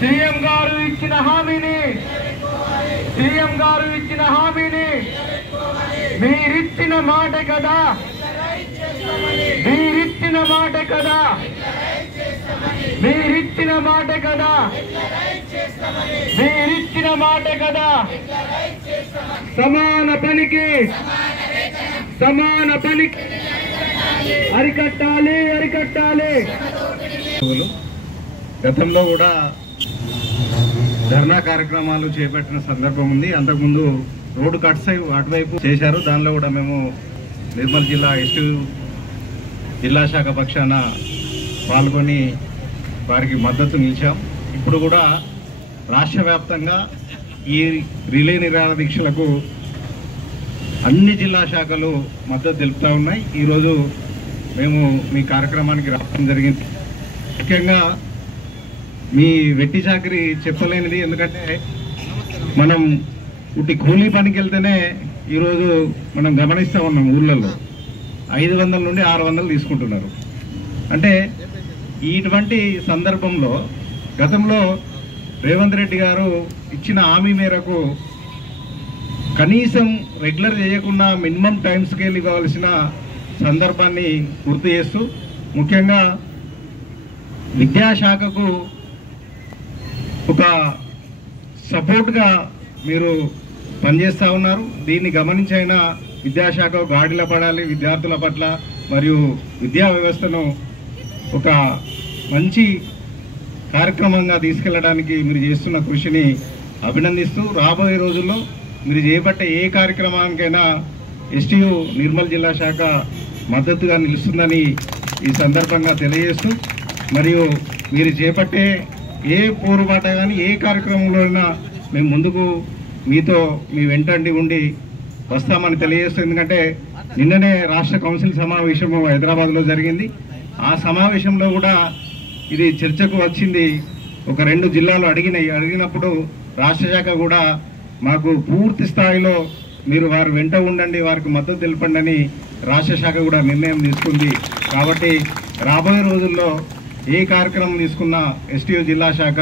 CM గారు ఇచ్చిన హామీని మీరిచ్చిన మాట కదా, మీరిచ్చిన మాట కదా, మీరిచ్చిన మాట కదా, మీరిచ్చిన మాట కదా. సమాన పనికి సమాన పనికి అరికట్టాలి, అరికట్టాలి. గతంలో కూడా ధర్నా కార్యక్రమాలు చేపట్టిన సందర్భం ఉంది. అంతకుముందు రోడ్డు కట్స్ అటువైపు చేశారు. దానిలో కూడా మేము నిర్మల్ జిల్లా ఎస్టీ జిల్లా శాఖ పక్షాన పాల్గొని వారికి మద్దతు నిలిచాం. ఇప్పుడు కూడా రాష్ట్ర వ్యాప్తంగా ఈ రిలే నిరాహార దీక్షలకు అన్ని జిల్లా శాఖలు మద్దతు తెలుపుతూ ఉన్నాయి. ఈరోజు మేము మీ కార్యక్రమానికి రావడం జరిగింది. ముఖ్యంగా మీ వెట్టి చాకరీ చెప్పలేనిది. ఎందుకంటే మనం ఉట్టి కూలీ పనికి వెళ్తేనే ఈరోజు మనం గమనిస్తూ ఉన్నాం ఊళ్ళల్లో 500 నుండి 600 తీసుకుంటున్నారు. అంటే ఇటువంటి సందర్భంలో గతంలో రేవంత్ రెడ్డి గారు ఇచ్చిన హామీ మేరకు కనీసం రెగ్యులర్ చేయకుండా మినిమం టైం స్కేల్ ఇవ్వాల్సిన సందర్భాన్ని గుర్తు చేస్తూ, ముఖ్యంగా విద్యాశాఖకు ఒక సపోర్ట్గా మీరు పనిచేస్తూ ఉన్నారు. దీన్ని గమనించైనా విద్యాశాఖ గాడిలో పడాలి. విద్యార్థుల పట్ల మరియు విద్యా వ్యవస్థను ఒక మంచి కార్యక్రమంగా తీసుకెళ్లడానికి మీరు చేస్తున్న కృషిని అభినందిస్తూ, రాబోయే రోజుల్లో మీరు చేపట్టే ఏ కార్యక్రమానికైనా ఎస్టీయు నిర్మల్ జిల్లా శాఖ మద్దతుగా నిలుస్తుందని ఈ సందర్భంగా తెలియజేస్తూ, మరియు మీరు చేపట్టే ఏ పోరుబాట కానీ ఏ కార్యక్రమంలో అయినా మేము ముందుకు మీతో మీ వెంటండి ఉండి వస్తామని తెలియజేస్తూ, ఎందుకంటే నిన్ననే రాష్ట్ర కౌన్సిల్ సమావేశం హైదరాబాద్లో జరిగింది. ఆ సమావేశంలో కూడా ఇది చర్చకు వచ్చింది. ఒక 2 జిల్లాలు అడిగినప్పుడు రాష్ట్ర శాఖ కూడా మాకు పూర్తి స్థాయిలో మీరు వారు వెంట ఉండండి, వారికి మద్దతు తెలపండి అని రాష్ట్ర శాఖ కూడా నిర్ణయం తీసుకుంది. కాబట్టి రాబోయే రోజుల్లో ఏ కార్యక్రమం తీసుకున్నా ఎస్టీయూ జిల్లా శాఖ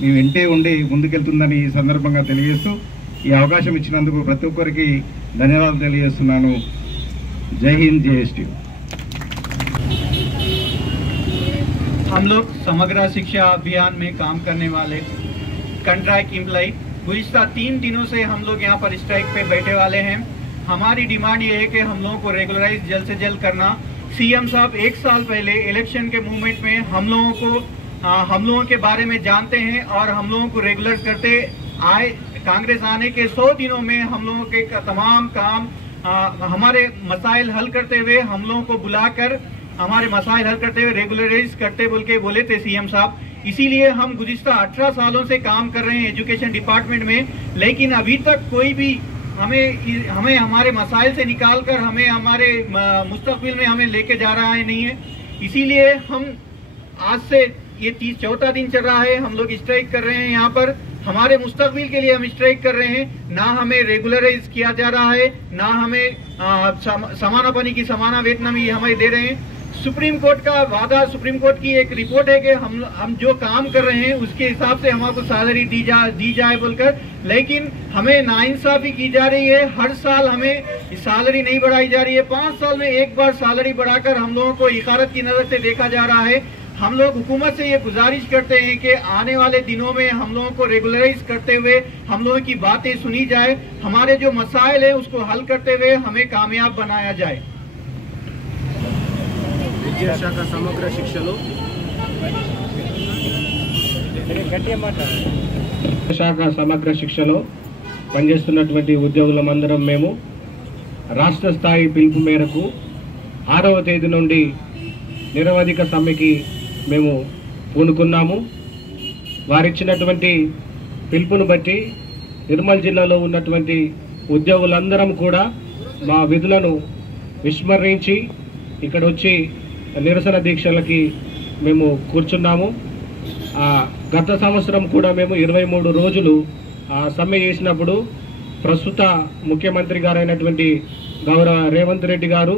మీ వెంటే ఉండి ముందుకెళ్తుందని ఈ సందర్భంగా తెలియజేస్తూ, ఈ అవకాశం ఇచ్చినందుకు ప్రతి ఒక్కరికి ధన్యవాదాలు తెలియజేస్తున్నాను. జై హింద్, జై ఎస్టీయూ. हम लोग समग्र शिक्षा अभियान में काम करने वाले कॉन्ट्रैक्ट एम्प्लॉय गुज़िश्ता 3 दिनों से हम लोग यहाँ पर स्ट्राइक पे बैठे वाले हैं। हमारी डिमांड ये है कि हम लोगों को रेगुलराइज जल्द से जल्द करना। सीएम साहब 1 साल पहले इलेक्शन के मूवमेंट में हम लोगों के बारे में जानते हैं और हम लोगों को रेगुलर करते आए। कांग्रेस आने के 100 दिनों में हम लोगों के तमाम काम हमारे मसाइल हल करते हुए हम लोगों को बुलाकर हमारे मसाइल हल करते हुए रेगुलराइज करते बोले थे सीएम साहब। इसीलिए हम गुज़िश्ता 18 सालों से काम कर रहे हैं एजुकेशन डिपार्टमेंट में, लेकिन अभी तक कोई भी हमें हमारे मसाइल से निकाल कर हमें हमारे मुस्तकबिल में हमें लेके जा रहा है नहीं है। इसीलिए हम आज से ये 34 दिन चल रहा है, हम लोग स्ट्राइक कर रहे हैं। यहाँ पर हमारे मुस्तकबिल के लिए हम स्ट्राइक कर रहे हैं। ना हमें रेगुलराइज किया जा रहा है, ना हमें समानापनी की समाना वेतन भी हमें दे रहे हैं। सुप्रीम कोर्ट का वादा, सुप्रीम कोर्ट की एक रिपोर्ट है कि हम जो काम कर रहे हैं उसके हिसाब से हमको सैलरी दी जाए बोलकर, लेकिन हमें नाइंसाफी की जा रही है। हर साल हमें सैलरी नहीं बढ़ाई जा रही है। 5 साल में एक बार सैलरी बढ़ाकर हम लोगों को इकारत की नजर से देखा जा रहा है। हम लोग हुकूमत से ये गुजारिश करते हैं कि आने वाले दिनों में हम लोगों को रेगुलराइज करते हुए हम लोगों की बातें सुनी जाए, हमारे जो मसाइल है उसको हल करते हुए हमें कामयाब बनाया जाए। విద్యాశాఖ సమగ్ర శిక్షలో పనిచేస్తున్నటువంటి ఉద్యోగులమందరం మేము రాష్ట్ర స్థాయి పిలుపు మేరకు 6వ తేదీ నుండి నిరవధిక సమ్మెకి మేము పూనుకున్నాము. వారిచ్చినటువంటి పిలుపును బట్టి నిర్మల్ జిల్లాలో ఉన్నటువంటి ఉద్యోగులందరం కూడా మా విధులను విస్మరించి ఇక్కడ వచ్చి నిరసన దీక్షలకి మేము కూర్చున్నాము. గత సంవత్సరం కూడా మేము 23 రోజులు సమ్మె చేసినప్పుడు ప్రస్తుత ముఖ్యమంత్రి గారు అయినటువంటి గౌరవ రేవంత్ రెడ్డి గారు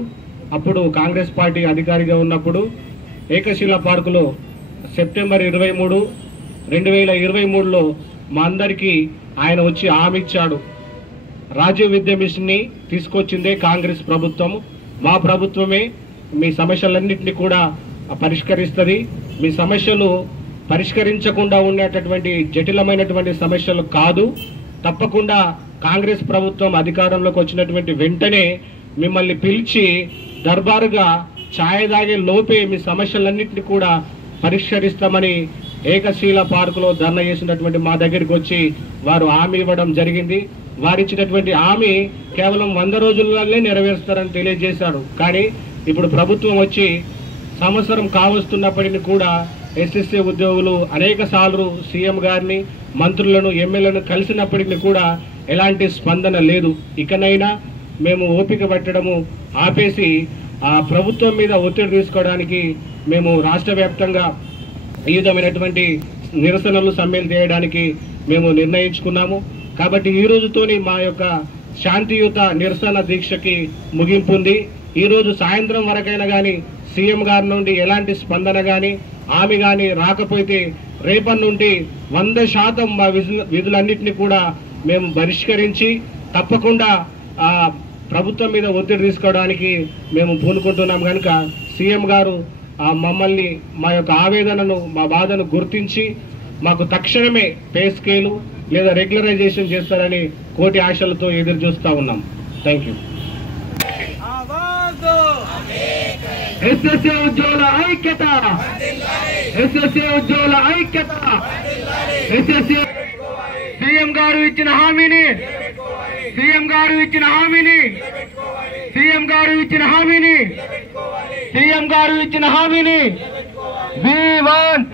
అప్పుడు కాంగ్రెస్ పార్టీ అధికారిగా ఉన్నప్పుడు ఏకశిలా పార్కులో సెప్టెంబర్ 23, 2023లో మా అందరికీ ఆయన వచ్చి హామీ ఇచ్చాడు. రాజీవ్ విద్యా మిషన్ని తీసుకొచ్చిందే కాంగ్రెస్ ప్రభుత్వం, మా ప్రభుత్వమే మీ సమస్యలన్నింటినీ కూడా పరిష్కరిస్తుంది, మీ సమస్యలు పరిష్కరించకుండా ఉండేటటువంటి జటిలమైనటువంటి సమస్యలు కాదు, తప్పకుండా కాంగ్రెస్ ప్రభుత్వం అధికారంలోకి వచ్చినటువంటి వెంటనే మిమ్మల్ని పిలిచి దర్బారుగా ఛాయ్ తాగే లోపే మీ సమస్యలన్నింటినీ కూడా పరిష్కరిస్తామని ఏకశీల పార్కులో ధర్నా చేసినటువంటి మా దగ్గరికి వచ్చి వారు హామీ ఇవ్వడం జరిగింది. వారిచ్చినటువంటి హామీ కేవలం 100 రోజుల్లోనే నెరవేరుస్తారని తెలియజేశాడు. కానీ ఇప్పుడు ప్రభుత్వం వచ్చి సంవత్సరం కావస్తున్నప్పటికీ కూడా ఎస్ఎస్సీ ఉద్యోగులు అనేక సార్లు సీఎం గారిని, మంత్రులను, ఎమ్మెల్యేలను కలిసినప్పటికీ కూడా ఎలాంటి స్పందన లేదు. ఇకనైనా మేము ఓపిక పట్టడము ఆపేసి ఆ ప్రభుత్వం మీద ఒత్తిడి తీసుకోవడానికి మేము రాష్ట్ర వ్యాప్తంగా ఈ విధమైనటువంటి నిరసనలు సమ్మెలు చేయడానికి మేము నిర్ణయించుకున్నాము. కాబట్టి ఈ రోజుతోని మా యొక్క శాంతియుత నిరసన దీక్షకి ముగింపు ఉంది. ఈరోజు సాయంత్రం వరకైనా కానీ సీఎం గారి నుండి ఎలాంటి స్పందన కానీ హామీ కానీ రాకపోతే రేపటి నుండి 100% మా విధులన్నింటినీ కూడా మేము పరిష్కరించి తప్పకుండా ప్రభుత్వం మీద ఒత్తిడి తీసుకోవడానికి మేము పూనుకుంటున్నాం. కనుక సీఎం గారు మమ్మల్ని మా యొక్క ఆవేదనను, మా బాధను గుర్తించి మాకు తక్షణమే పే స్కేలు లేదా రెగ్యులరైజేషన్ చేస్తారని కోటి ఆశలతో ఎదురు చూస్తూ ఉన్నాం. Thank you. ఎస్ఎస్సీ ఉద్యోగుల ఐక్యత, ఎస్ఎస్సీ ఉద్యోగుల ఐక్యత, ఎస్ఎస్సీ సీఎం గారు ఇచ్చిన హామీని, సీఎం గారు ఇచ్చిన హామీని, సీఎం గారు ఇచ్చిన హామీని, సీఎం గారు ఇచ్చిన హామీని We want